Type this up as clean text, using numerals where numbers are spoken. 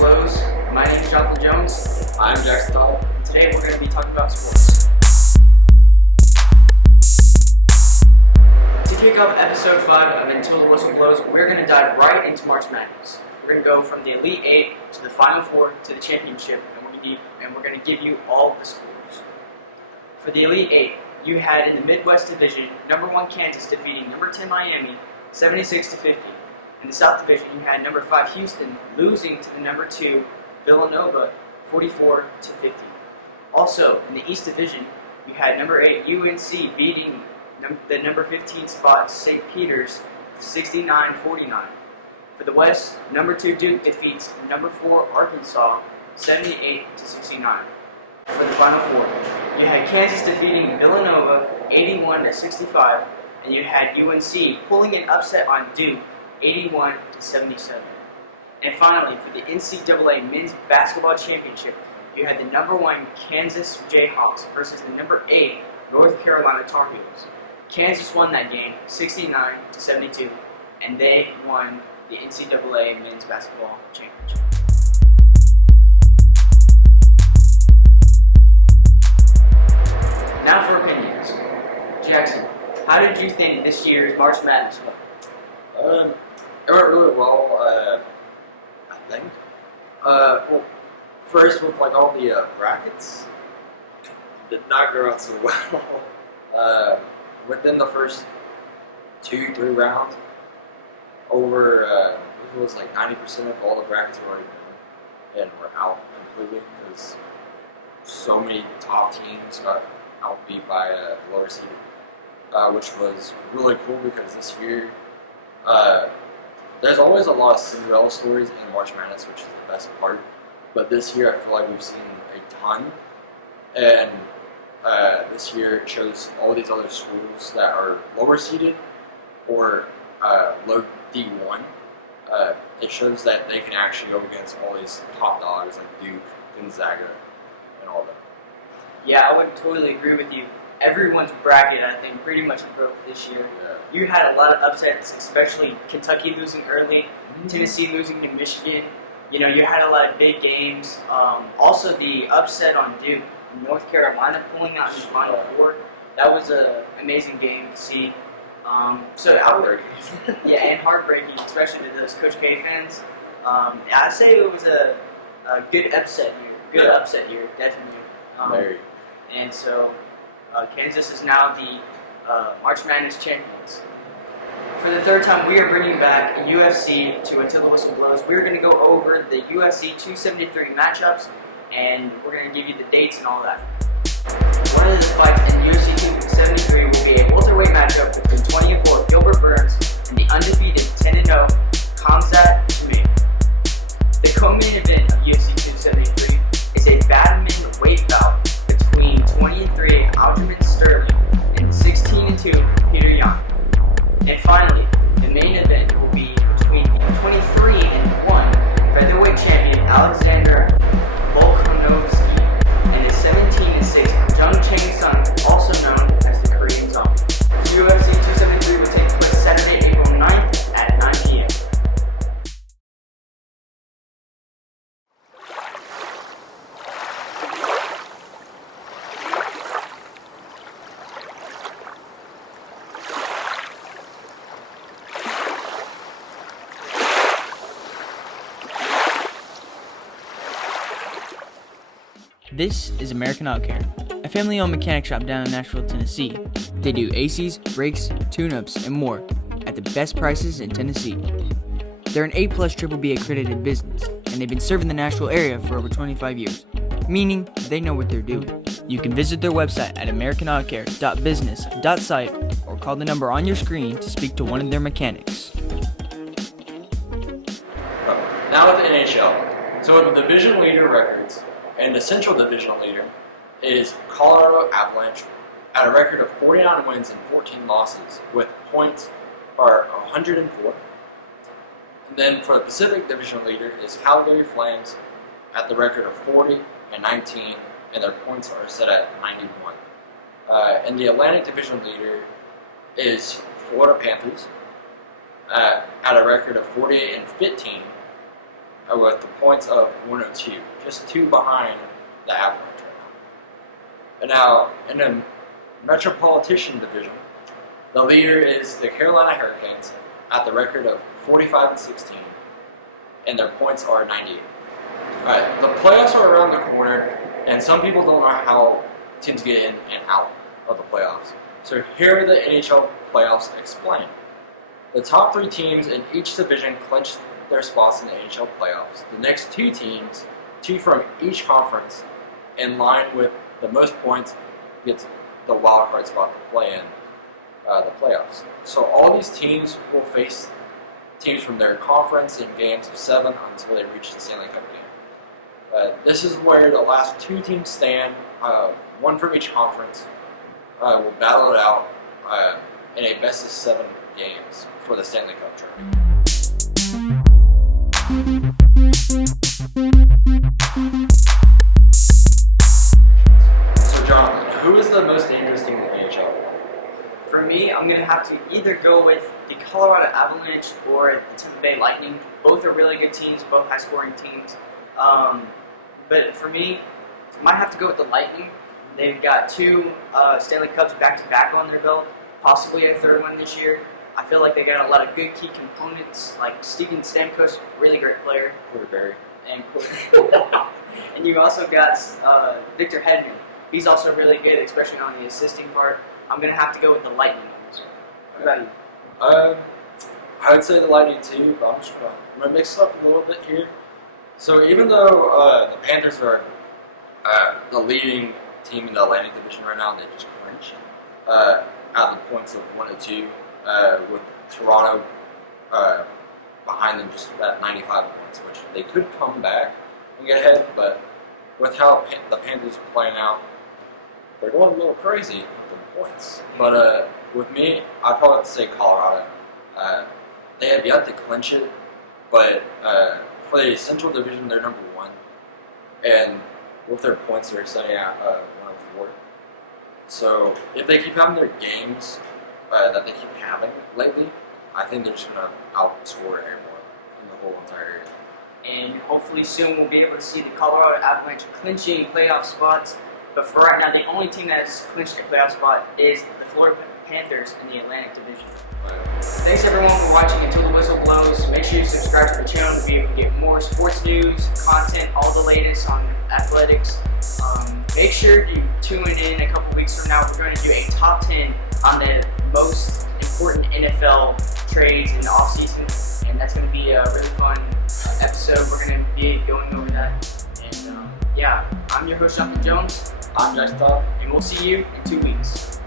Blows. My name is Jonathan Jones. I'm Jackson Todd. Today we're going to be talking about sports. To kick off episode 5 of Until the Whistle Blows, we're going to dive right into March Madness. We're going to go from the Elite 8 to the Final 4 to the championship, and we're going to give you all of the scores. For the Elite 8, you had in the Midwest Division, number 1 Kansas defeating number 10 Miami 76-50. In the South Division, you had number 5 Houston losing to the number 2 Villanova 44-50. Also, in the East Division, you had number 8 UNC beating the number 15 spot St. Peter's 69-49. For the West, number 2 Duke defeats number 4 Arkansas 78-69. For the Final 4, you had Kansas defeating Villanova 81-65, and you had UNC pulling an upset on Duke 81-77. And finally, for the NCAA Men's Basketball Championship, you had the number 1 Kansas Jayhawks versus the number 8 North Carolina Tar Heels. Kansas won that game 69-72, and they won the NCAA Men's Basketball Championship. Now for opinions. Jackson, how did you think this year's March Madness went? It went really well, I think. Well, first with like all the brackets, did not go out so well. Within the first 2-3 rounds, over it was like 90% of all the brackets were already done and were out completely because so many top teams got outbeat by lower seeded, which was really cool because this year there's always a lot of Cinderella stories in March Madness, which is the best part. But this year I feel like we've seen a ton, and this year it shows all these other schools that are lower seeded or low D1. It shows that they can actually go against all these top dogs like Duke, Gonzaga, and all that. Yeah, I would totally agree with you. Everyone's bracket, I think, pretty much broke this year. Yeah. You had a lot of upsets, especially Kentucky losing early, Tennessee losing to Michigan. You know, you had a lot of big games. Also, the upset on Duke, North Carolina pulling out in the Final Four. That was an amazing game to see. Heartbreaking. Yeah, and heartbreaking, especially to those Coach K fans. I'd say it was a good upset year. Good upset year, definitely. Very. And so, Kansas is now the March Madness champions. For the third time, we are bringing back UFC to Until the Whistle Blows. We're going to go over the UFC 273 matchups, and we're going to give you the dates and all that. One of the fights in UFC 273 will be a welterweight matchup between 20-4 Gilbert Burns and the undefeated 10-0 Khamzat Chimaev. The co-main event of UFC 273 is a badminton weight bout between 20-3 Aljamain Sterling and 16-2 Peter Yan. And finally, the main event will be between the 23-1 featherweight champion Alexander Volkanovski and the 17-6 Jung Chang-sung, also known as the Korean Zombie. UFC 273 will take place Saturday, April 9th at 9 p.m. This is American Auto Care, a family-owned mechanic shop down in Nashville, Tennessee. They do ACs, brakes, tune-ups, and more at the best prices in Tennessee. They're an A+ Triple B accredited business, and they've been serving the Nashville area for over 25 years, meaning they know what they're doing. You can visit their website at americanautocare.business.site or call the number on your screen to speak to one of their mechanics. Now with the NHL. So the division leader records, and the Central Divisional leader is Colorado Avalanche at a record of 49 wins and 14 losses with points are 104. And then for the Pacific Divisional leader is Calgary Flames at the record of 40 and 19, and their points are set at 91. And the Atlantic Divisional leader is Florida Panthers at a record of 48 and 15, with the points of 102, just 2 behind the Avalanche right now. And now, in the Metropolitan Division, the leader is the Carolina Hurricanes at the record of 45-16, and their points are 98. Alright, the playoffs are around the corner, and some people don't know how teams get in and out of the playoffs. So here are the NHL playoffs explained. The top 3 teams in each division clinch their spots in the NHL playoffs. The next 2 teams, 2 from each conference, in line with the most points, gets the wild card spot to play in the playoffs. So all these teams will face teams from their conference in games of 7 until they reach the Stanley Cup game. This is where the last 2 teams stand, 1 from each conference, will battle it out in a best of 7 games for the Stanley Cup trophy. So Jonathan, who is the most dangerous team in the NHL? For me, I'm going to have to either go with the Colorado Avalanche or the Tampa Bay Lightning. Both are really good teams, both high-scoring teams. But for me, I might have to go with the Lightning. They've got 2 Stanley Cups back-to-back on their belt, possibly a 3rd one this year. I feel like they got a lot of good key components, like Steven Stamkos, really great player. Corey And and you've also got Victor Hedman. He's also really good, especially on the assisting part. I'm going to have to go with the Lightning. What about you? I would say the Lightning too, but I'm going to mix it up a little bit here. So even though the Panthers are the leading team in the Atlantic Division right now, they just clinch at the points of 102, with Toronto behind them just at 95 points, which they could come back and get ahead, but with how the Panthers are playing out, they're going a little crazy with the points. But with me, I'd probably have to say Colorado. They have yet to clinch it, but for the Central Division, they're number 1, and with their points, they're sitting at 104. So if they keep having their games that they keep having lately, I think they're just going to outscore everyone in the whole entire area. And hopefully soon we'll be able to see the Colorado Avalanche clinching playoff spots. But for right now, the only team that has clinched a playoff spot is the Florida Panthers in the Atlantic Division. Thanks everyone for watching Until the Whistle Blows. Make sure you subscribe to the channel to be able to get more sports news, content, all the latest on athletics. Make sure you tune in a couple weeks from now. We're going to do a top 10 on the most important NFL trades in the offseason, and that's going to be a really fun episode. We're going to be going over that. And yeah, I'm your host, Jonathan Jones. I'm Jack Todd. And we'll see you in 2 weeks.